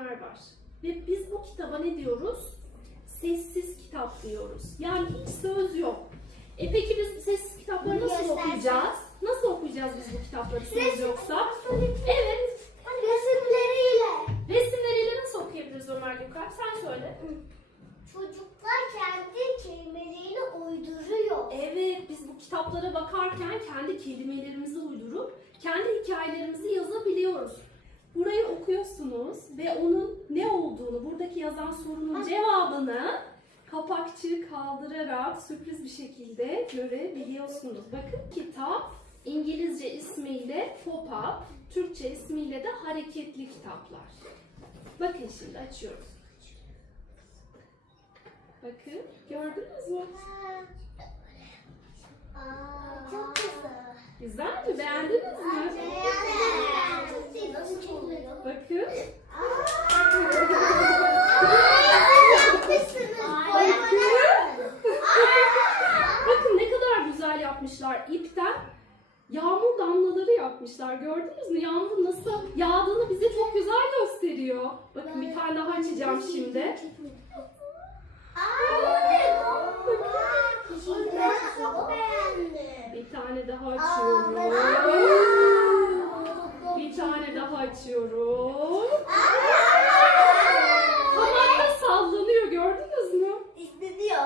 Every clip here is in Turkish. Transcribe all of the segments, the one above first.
resimler var. Ve biz bu kitaba ne diyoruz? Sessiz kitap diyoruz. Yani hiç söz yok. E peki biz sessiz kitapları nasıl Göstersen. okuyacağız? Nasıl okuyacağız biz bu kitapları söz yoksa? Evet. Resimleriyle. Resimleriyle nasıl okuyabiliriz Ömer Gökalp? Sen söyle. Çocuklar kendi kelimelerini uyduruyor. Evet, biz bu kitaplara bakarken kendi kelimelerimizi uydurup kendi hikayelerimizi yazabiliyoruz. Burayı okuyorsunuz ve onun ne olduğunu, buradaki yazan sorunun cevabını kapakçığı kaldırarak sürpriz bir şekilde görebiliyorsunuz. Bakın kitap İngilizce ismiyle Pop-Up, Türkçe ismiyle de Hareketli Kitaplar. Bakın şimdi açıyoruz. Bakın gördünüz mü? Aa, çok güzel. Güzel mi? Beğendiniz mi? Beğendim. Nasıl oluyor? Bakın. Bakın ne kadar güzel yapmışlar. İpten yağmur damlaları yapmışlar. Gördünüz mü? Yağmur nasıl yağdığını bize çok güzel gösteriyor. Bakın bir tane daha açacağım şimdi. Çok beğendim. Bir tane daha açıyorum. Bir tane daha açıyorum. Tabakta sallanıyor gördünüz mü? İstediyor.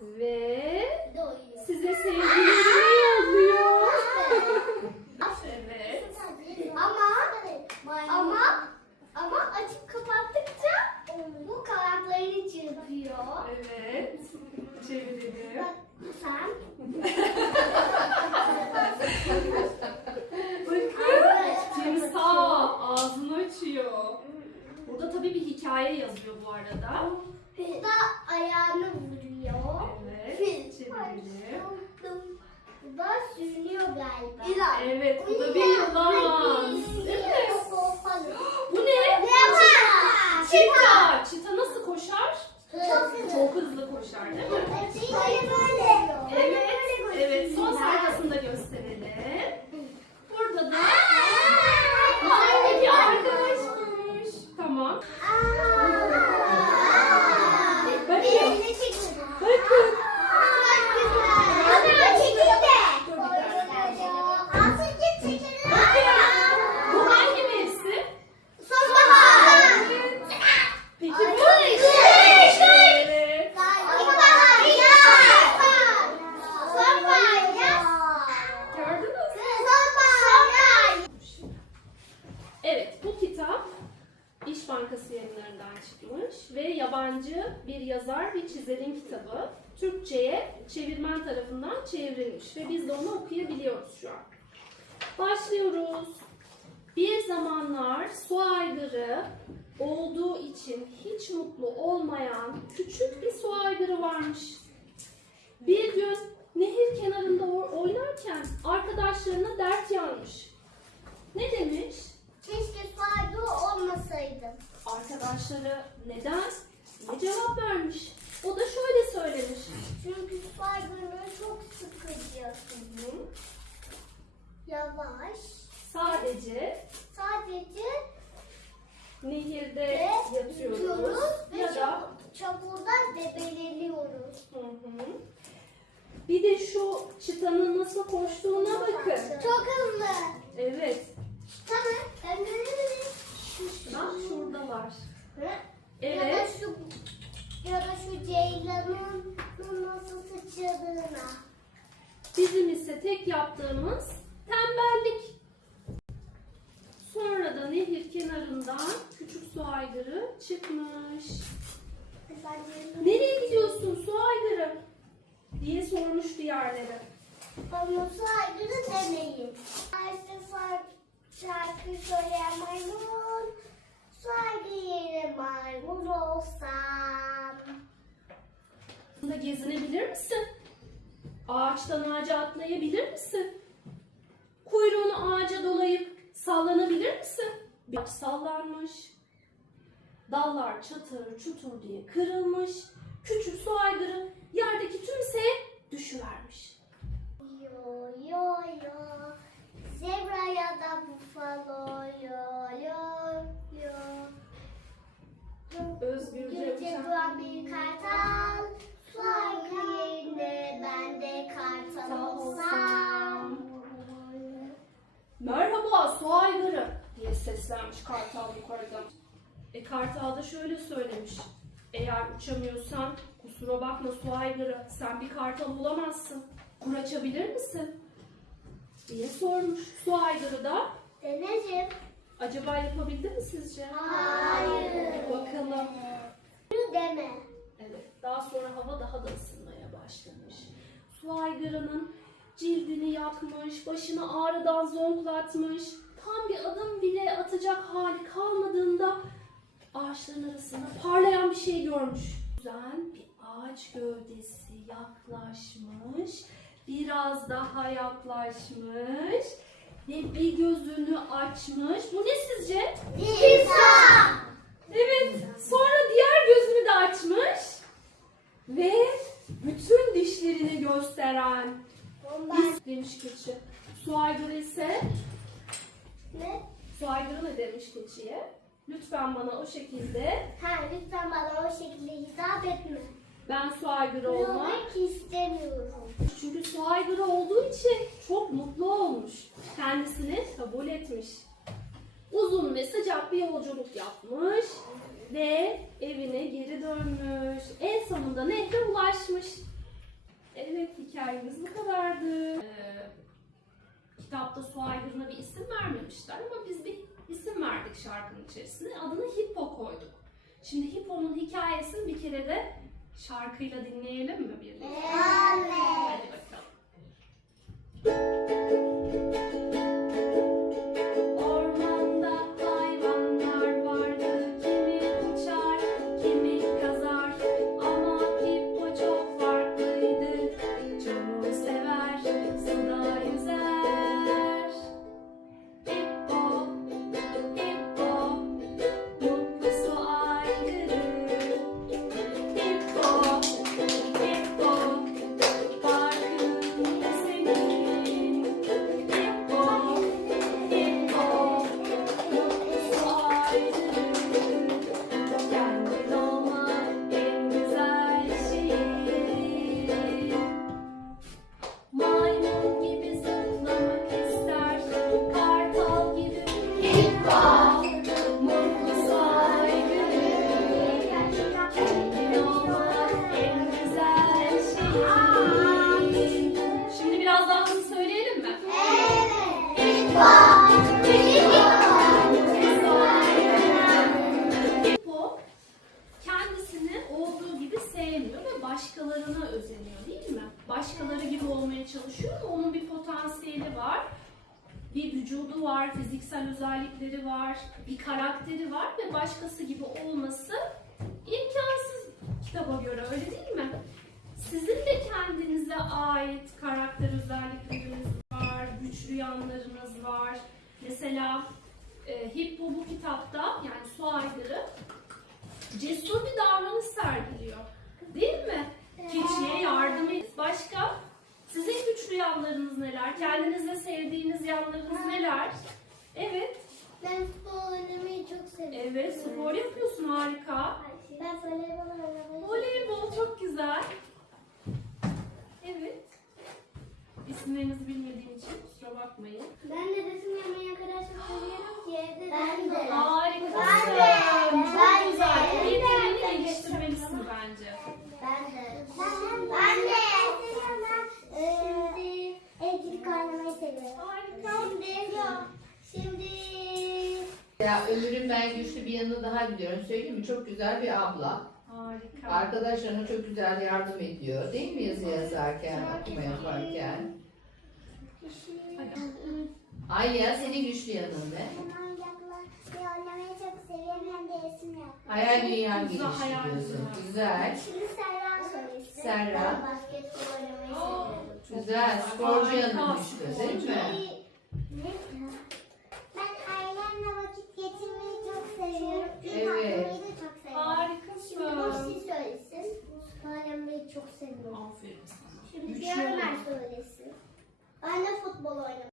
Ve Doyuyor. size sevgilerini yolluyor. Evet. Ama ama ama açıp kapattıkça bu kanatlarını çırpıyor. Evet. Çevirelim. Bak sen. Bakın. Timsah ağzını açıyor. Burada tabii bir hikaye yazıyor bu arada. Bu da ayağını vuruyor. Evet. Çevirelim. Bu da galiba. Evet. Bu da bir yılan. Mi? Bu ne? Çita. Çita nasıl koşar? Çok hızlı koşar değil mi? Evet. Evet. Son sayfasında gösterelim. Burada da mavi bir arkadaşmış. Tamam. Bakın. Bakın. Bu hangi mevsim? Peki bu? Evet. Gördünüz mü? Evet, bu kitap İş Bankası yayınlarından çıkmış ve yabancı bir yazar ve çizerin kitabı. Türkçe'ye çevirmen tarafından çevrilmiş ve biz de onu okuyabiliyoruz şu an. Başlıyoruz. Bir zamanlar su aygırı olduğu için hiç mutlu olmayan küçük bir su aygırı varmış. Bir gün nehir kenarında oynarken arkadaşlarına dert yanmış. Ne demiş? Keşke sahibi olmasaydım. Arkadaşları neden? Ne cevap vermiş? O da şöyle söylemiş. Çünkü saygınlığı çok sıkıcı. Yavaş. Sadece Sadece nehirde de yatıyoruz ve ya da çamur- çamurda debeleniyoruz. Hı hı. bir de şu çıtanın nasıl koştuğuna bakın. Çok hızlı. Evet. Tamam. Ben görebilirim. Bak şuradalar. Ya da Evet. şu ya da şu ceylanın nasıl sıçradığına. Bizim ise tek yaptığımız tembellik. Sonra da nehir kenarından küçük su aygırı çıkmış. Ben Nereye gidiyorsun su aygırı? diye sormuş diğerleri. Bana saygılı demeyin. Ayşe sar- şarkı söyleyen maymun. Saygı yeri maymun olsam. Burada gezinebilir misin? Ağaçtan ağaca atlayabilir misin? Kuyruğunu ağaca dolayıp sallanabilir misin? Bir sallanmış. Dallar çatır çutur diye kırılmış. Küçük su aygırı yerdeki tüm şeye düşüvermiş. Yo yo yo. Zebra ya da bufalo Kartal yukarıda. E Kartal da şöyle söylemiş. Eğer uçamıyorsan kusura bakma su aygırı sen bir kartal olamazsın. Kur açabilir misin? diye sormuş. Su aygırı da Deneciğim. acaba yapabildi mi sizce? Hayır. Bakalım. Yürü deme. Evet, daha sonra hava daha da ısınmaya başlamış. Su aygırının cildini yakmış, başını ağrıdan zonklatmış. Bir adım bile atacak hali kalmadığında ağaçların arasında parlayan bir şey görmüş. Güzel bir ağaç gövdesi yaklaşmış. Biraz daha yaklaşmış. Ve bir gözünü açmış. Bu ne sizce? Timsah. Evet. Sonra diğer gözünü de açmış. Ve bütün dişlerini gösteren Bomba. demiş keçi. Su aygırı ise Aygırı ne demiş keçiye? Lütfen bana o şekilde Ha lütfen bana o şekilde hitap etme. ben su aygırı olmak. Olmak istemiyorum. Çünkü su aygırı olduğu için çok mutlu olmuş. Kendisini kabul etmiş. Uzun ve sıcak bir yolculuk yapmış ve evine geri dönmüş. En sonunda nehre ulaşmış. Evet hikayemiz bu kadardı. Ee, kitapta su aygırına bir isim vermemişler ama biz bir isim verdik şarkının içerisine. Adını Hippo koyduk. Şimdi Hippo'nun hikayesini bir kere de şarkıyla dinleyelim mi birlikte? Evet. Hadi bakalım. Başkalarına özeniyor değil mi? Başkaları gibi olmaya çalışıyor ama onun bir potansiyeli var. Bir vücudu var, fiziksel özellikleri var, bir karakteri var ve başkası gibi olması imkansız kitaba göre öyle değil mi? Sizin de kendinize ait karakter özellikleriniz var, güçlü yanlarınız var. Mesela e, Hippo bu kitapta yani su aygırı cesur bir davranış sergiliyor. Değil mi? Keçiye yardım et. Başka? Sizin güçlü yanlarınız neler? Kendinizde sevdiğiniz yanlarınız neler? Evet. Ben futbol oynamayı çok seviyorum. Evet, spor yapıyorsun harika. Ben voleybol oynamayı Voleybol çok güzel. Evet. İsimlerinizi bilmediğim için kusura bakmayın. Ben de resim yapmayı o kadar çok seviyorum ki evde ben de. Harikasın. Ben de. Çok Ben güzel. de. Bu yeteneğini Ben de. geliştirmelisin bence. Ben de. Ben de. Şimdi evcilik oynamayı seviyorum. Harika. Şimdi Şimdi Ya Ömür'ün ben güçlü bir yanını daha biliyorum. Söyleyeyim mi? Çok güzel bir abla. Harika. Arkadaşlarına çok güzel yardım ediyor. Değil mi yazı yazarken, okuma yaparken? Hadi. Ayya senin güçlü yanın ne? ben oyuncakla oynamayı çok seviyorum hem de resim yapmayı. Hayal dünyanı Güzel, hayal geliştiriyorsun. dünyası. Güzel. Şimdi Serra söylesin. Serra. Ben basketbol oynamayı seviyorum. Güzel. Sporcu yanın Harika, güçlü değil mi? Aferin sana. Şimdi diğer söylesin. Ben de futbol oynamak